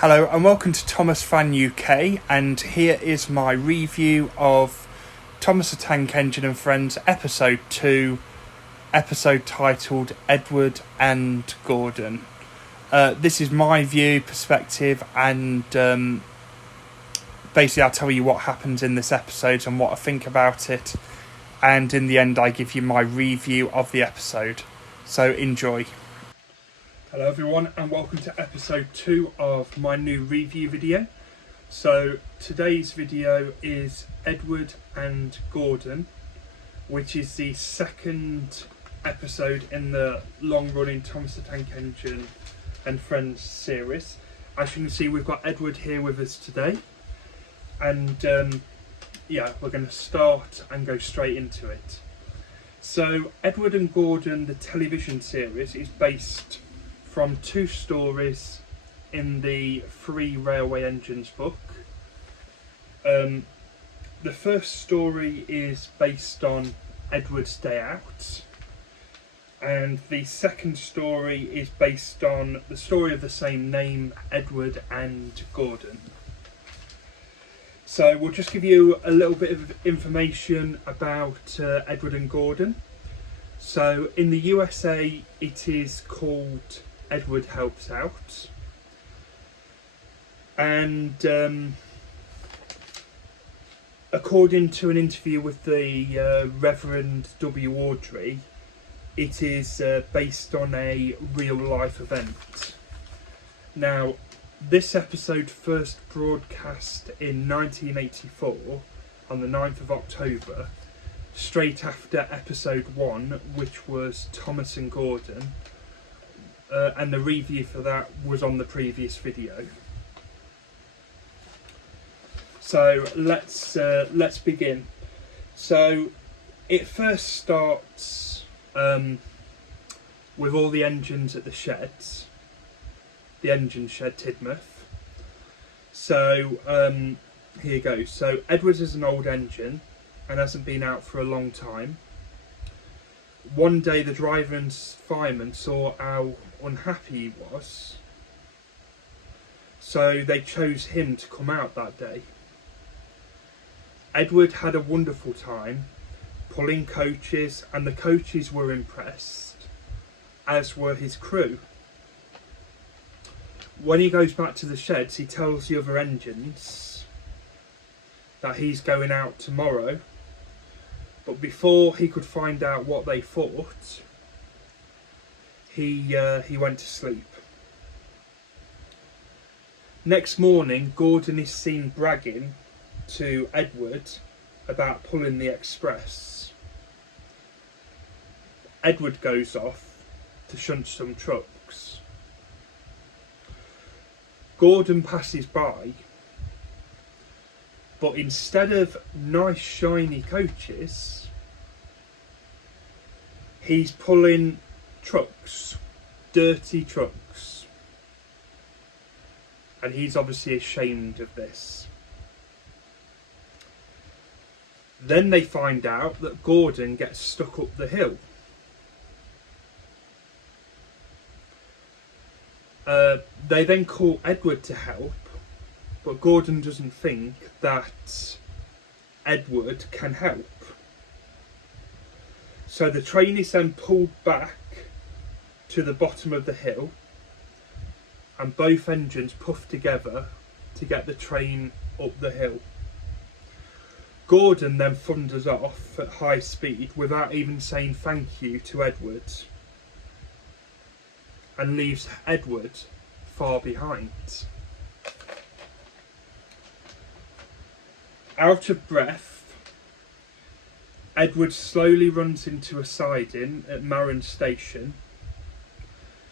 Hello and welcome to Thomas Fan UK, and here is my review of Thomas the Tank Engine and Friends episode 2, episode titled Edward and Gordon. This is my view, perspective, and basically I'll tell you what happens in this episode and what I think about it, and in the end I give you my review of the episode. So enjoy. Hello everyone and welcome to episode 2 of my new review video. So today's video is Edward and Gordon, which is the second episode in the long running Thomas the Tank Engine and Friends series. As you can see, we've got Edward here with us today, and we're going to start and go straight into it. So Edward and Gordon, the television series, is based from 2 stories in the Three Railway Engines book. The first story is based on Edward's day out, and the second story is based on the story of the same name, Edward and Gordon. So we'll just give you a little bit of information about Edward and Gordon. So in the USA it is called Edward Helps Out, and according to an interview with the Reverend W. Audrey, it is based on a real life event. Now, this episode first broadcast in 1984 on the 9th of October, straight after episode 1, which was Thomas and Gordon. And the review for that was on the previous video. So let's begin. So it first starts with all the engines at the sheds, the engine shed, Tidmouth. So here goes. So Edward is an old engine and hasn't been out for a long time. One day the driver and fireman saw how unhappy he was, so they chose him to come out that day. Edward had a wonderful time pulling coaches, and the coaches were impressed, as were his crew. When he goes back to the sheds, he tells the other engines that he's going out tomorrow. But before he could find out what they thought, he went to sleep. Next morning, Gordon is seen bragging to Edward about pulling the express. Edward goes off to shunt some trucks. Gordon passes by, but instead of nice shiny coaches, he's pulling trucks, dirty trucks, and he's obviously ashamed of this. Then they find out that Gordon gets stuck up the hill. They then call Edward to help, but Gordon doesn't think that Edward can help. So the train is then pulled back to the bottom of the hill, and both engines puff together to get the train up the hill. Gordon then thunders off at high speed without even saying thank you to Edward, and leaves Edward far behind. Out of breath, Edward slowly runs into a siding at Maron Station,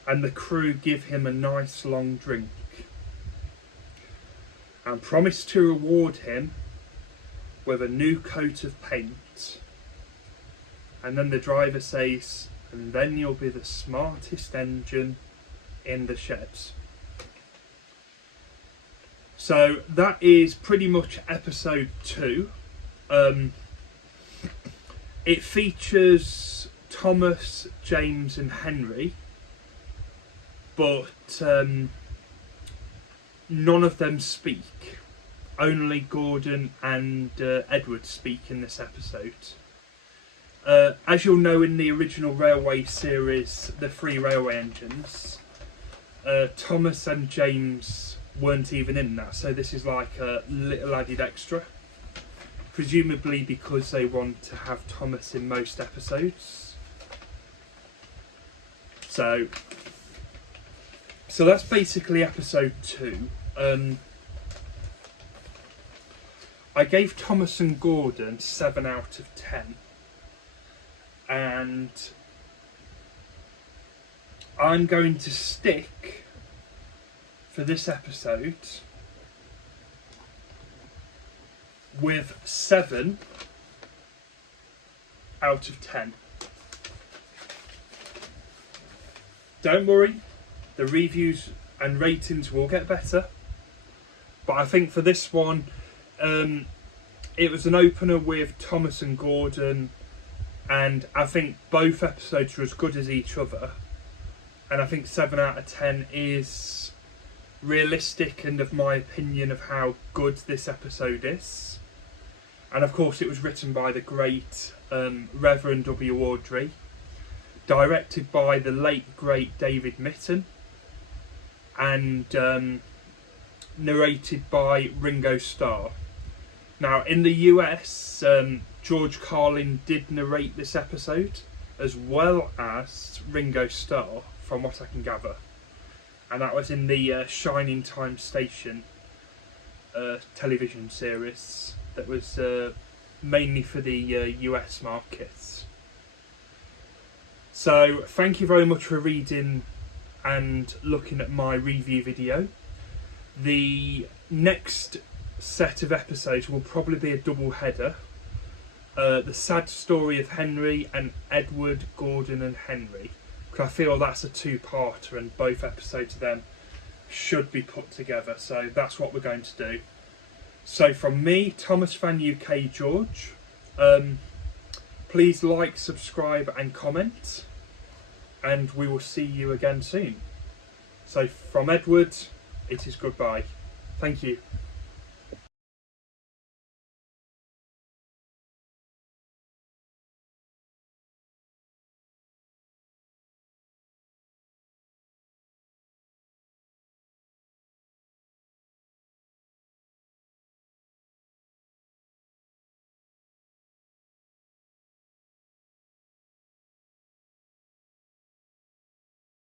and the crew give him a nice long drink and promise to reward him with a new coat of paint. And then the driver says, and then you'll be the smartest engine in the sheds. So that is pretty much episode 2. It features Thomas, James and Henry, but none of them speak. Only Gordon and Edward speak in this episode. As you'll know, in the original Railway series, The Three Railway Engines, Thomas and James weren't even in that, so this is like a little added extra. Presumably because they want to have Thomas in most episodes. So that's basically episode 2. I gave Thomas and Gordon 7 out of 10. And I'm going to stick, for this episode, with 7 out of 10. Don't worry, the reviews and ratings will get better. But I think for this one, it was an opener with Thomas and Gordon, and I think both episodes were as good as each other. And I think 7 out of 10 is realistic and of my opinion of how good this episode is. And of course it was written by the great Reverend W. Awdry, directed by the late great David Mitton, and narrated by Ringo Starr. Now in the US, George Carlin did narrate this episode, as well as Ringo Starr, from what I can gather. And that was in the Shining Time Station television series that was mainly for the US markets. So thank you very much for reading and looking at my review video. The next set of episodes will probably be a double header. The Sad Story of Henry and Edward, Gordon and Henry. Because I feel that's a 2-parter and both episodes of them should be put together. So that's what we're going to do. So from me, Thomas Fan UK George, please like, subscribe and comment. And we will see you again soon. So from Edward, it is goodbye. Thank you.